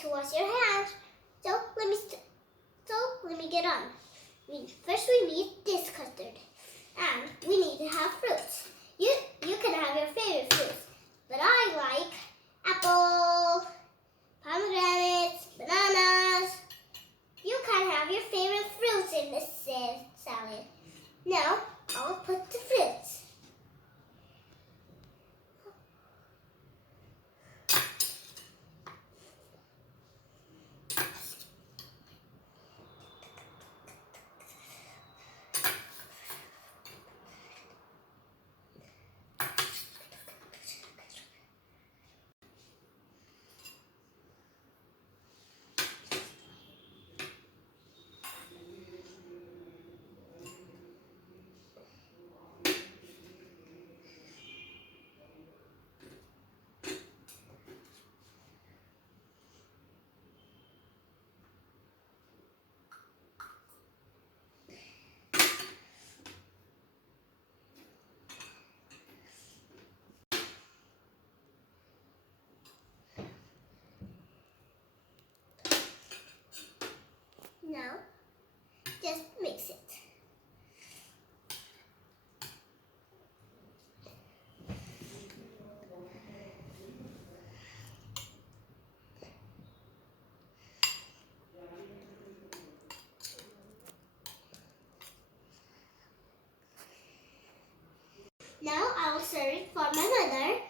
to wash your hands. So let me get on. First we need this custard, and we need to have fruits. You can have your favorite fruits, but I like apple, pomegranates, bananas. You can have your favorite fruits in this salad. Now I'll put the fruits. Now, just mix it. Now I will serve it for my mother.